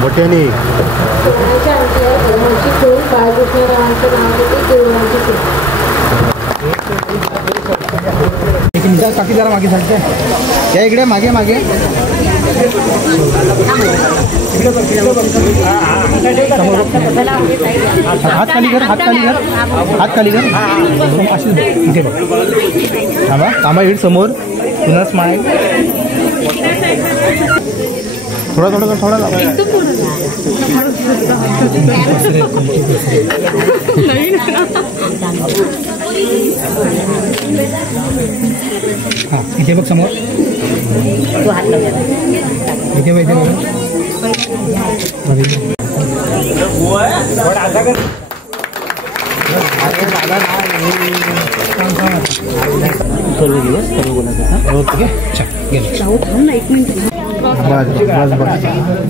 मोठ्याने काकी जरा मागे सांगते या इकडे मागे मागे हात खाली कर हात खाली कर हात खाली कर इथे बघ थांबा थांबा इकडे समोर पुन्हा स्माईल थोडा थोडा थोडा हां इथे बघ समोर इथे बघ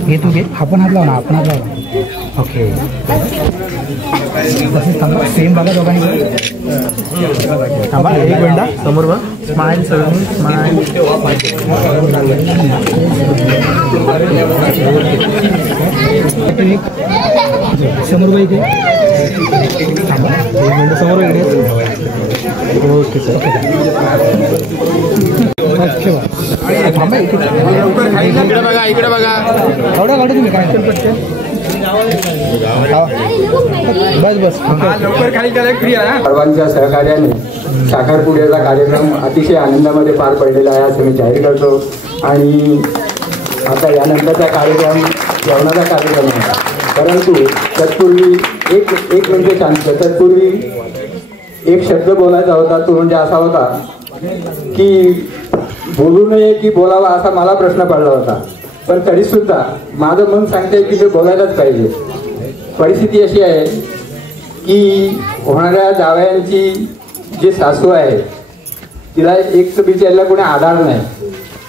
हे तू घे आपण हात लावणार आपण हात लावणार ओके तसेच थांबा सेम बघा दोघांनी थांबा एक मिनिट समोर बघ स्माईल सगळं स्माईल समोर बघ इथे थांबा एक मिनिट समोर इकडे ओके सर थांबा इकडे बघा इकडे बघा थोडा काढू तुम्ही काय बस बस लवकर खाली करा क्रिया सर्वांच्या सहकार्याने साखरपुड्याचा कार्यक्रम अतिशय आनंदामध्ये पार पडलेला आहे असं मी जाहीर करतो आणि आता यानंतरचा कार्यक्रम जेवणाचा कार्यक्रम आहे परंतु तत्पूर्वी एक म्हणजे सांगतो तत्पूर्वी एक शब्द बोलायचा होता तो म्हणजे असा होता की बोलू नये की बोलावा असा मला प्रश्न पडला होता पण तरी सुद्धा माझं मन सांगते की ते बोलायलाच पाहिजे परिस्थिती अशी आहे की होणाऱ्या जावयांची जी सासू आहे तिला एक बिचारीला कोणी आधार नाही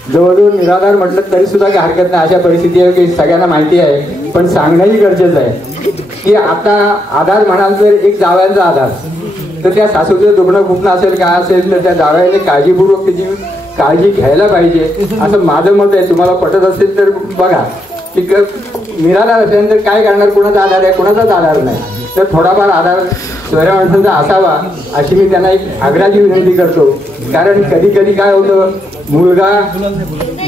जवळजवळ निराधार म्हटलं तरी सुद्धा काही हरकत नाही अशा परिस्थिती आहे की सगळ्यांना माहिती आहे पण सांगणंही गरजेचं आहे की आता आधार म्हणाल तर एक जावयांचा आधार तर त्या सासूचं दुखणं खुपणं असेल काय असेल तर त्या जावयाने काळजीपूर्वक त्याची काळजी घ्यायला पाहिजे असं माझं मत आहे तुम्हाला पटत असेल तर बघा की निराधार असल्यानंतर काय करणार कोणाचा आधार आहे कोणाचाच आधार नाही तर थोडाफार आधार सोयऱ्या माणसांचा असावा अशी मी त्यांना एक आग्रहाची विनंती करतो कारण कधी कधी काय होतं मुलगा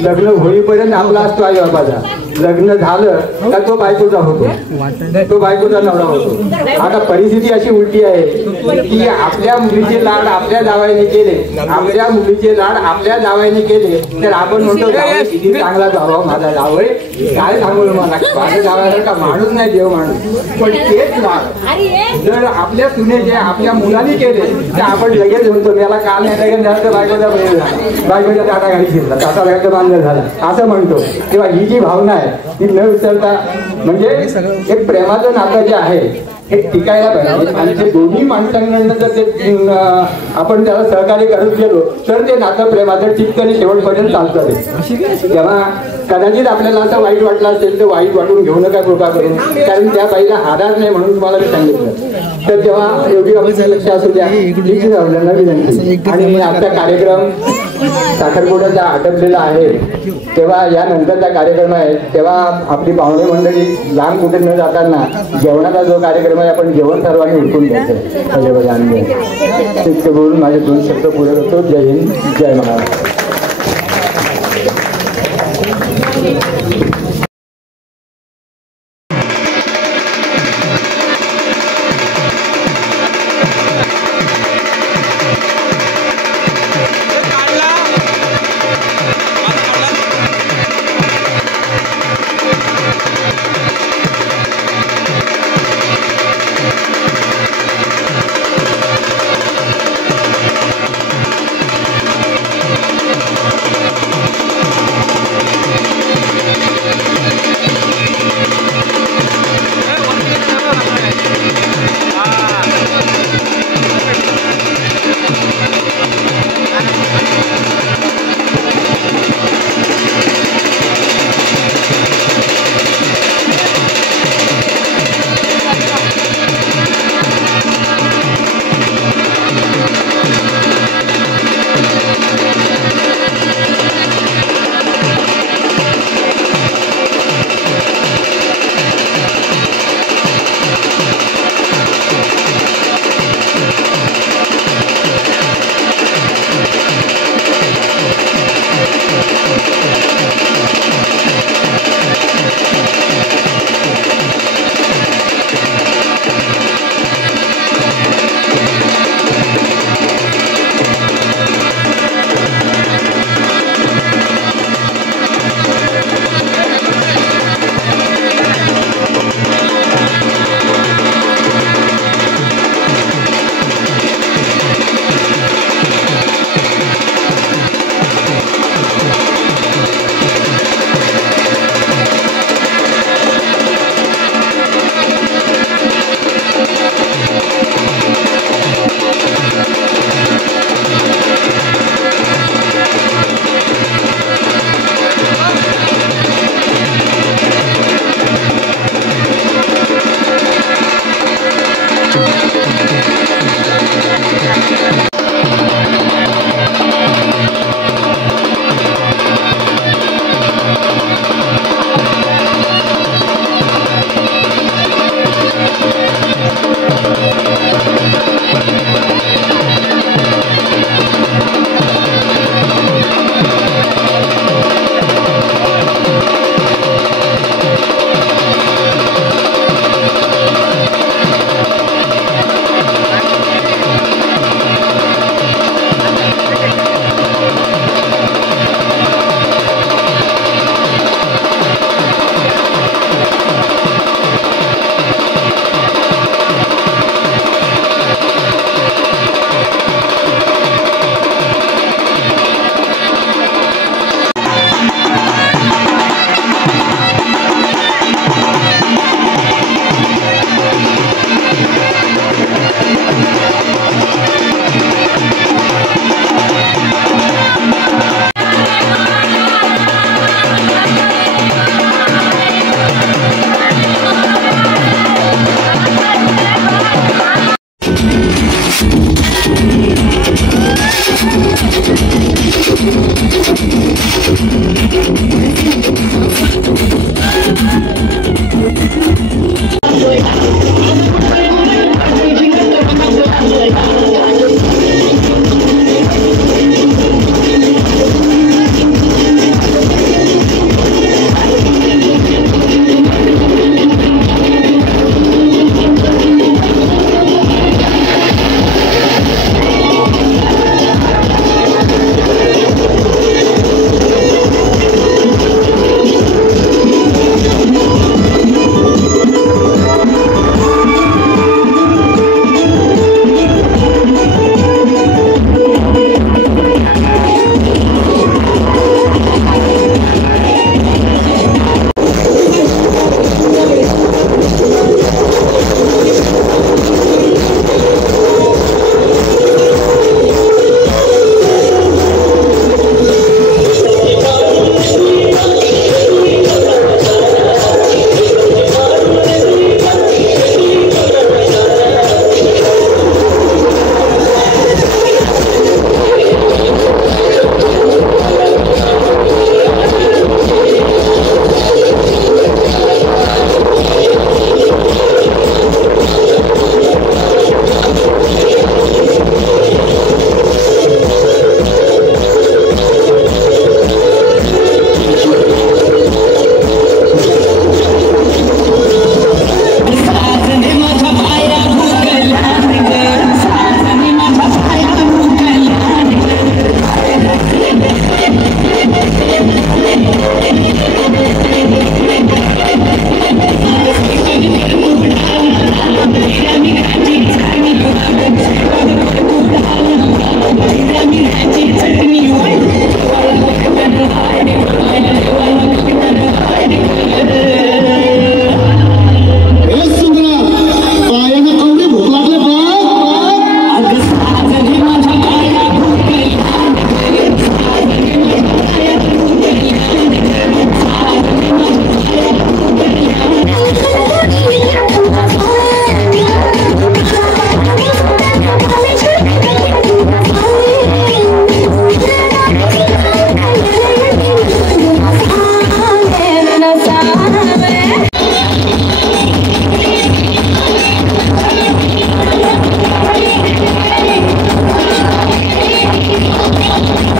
लग्न होईपर्यंत आपला असतो आई बाबाचा लग्न झालं तर तो बायकोचा होतो तो बायकोचा नवरा होतो आता परिस्थिती अशी उलटी आहे की आपल्या मुलीचे लाड आपल्या जावयाने केले आपल्या मुलीचे लाड आपल्या जावयाने केले तर आपण म्हणतो किती चांगला जावा माझा जावय काय सांगू मला माझ्या जावयासारखा माणूस नाही देव माणूस पण तेच लाड जर आपल्या सुनेचे आपल्या मुलांनी केले तर आपण लगेच म्हणतो याला काल नाही लगेच झालं तर बायकोचा बळी झाला बायकोच्या टाटा गाडी शिरला टाटा गाडीचं बांधलं झालं असं म्हणतो तेव्हा ही जी भावना आहे ती न विसरता म्हणजे एक प्रेमाचं नातं जे आहे हे टिकायला पाहिजे आणि ते दोन्ही माणसांकडनं जर ते आपण त्याला सहकार्य करत गेलो तर ते नातं प्रेमाचं टिकतं शेवटपर्यंत चालतं ते. तेव्हा कदाचित आपल्याला असं वाईट वाटलं असेल तर वाईट वाटून घेऊ नका कृपा करून, कारण त्या बाईला हाणार नाही म्हणून तुम्हाला मी सांगितलं. तर तेव्हा एवढी आपलं लक्ष असू द्या हीच आपल्याला विनंती. आणि आजचा कार्यक्रम साखरपुड्याचा आटपलेला आहे, तेव्हा यानंतरचा कार्यक्रम आहे तेव्हा आपली पाहुणे मंडळी लांब कुठे न जाताना जेवणाचा जो कार्यक्रम आहे आपण जेवण सर्वांनी उठून घ्यायचं सगळे आनंद. तितकं बोलून माझे 2 शब्द पुढे करतो. जय हिंद, जय महाराष्ट्र. आहे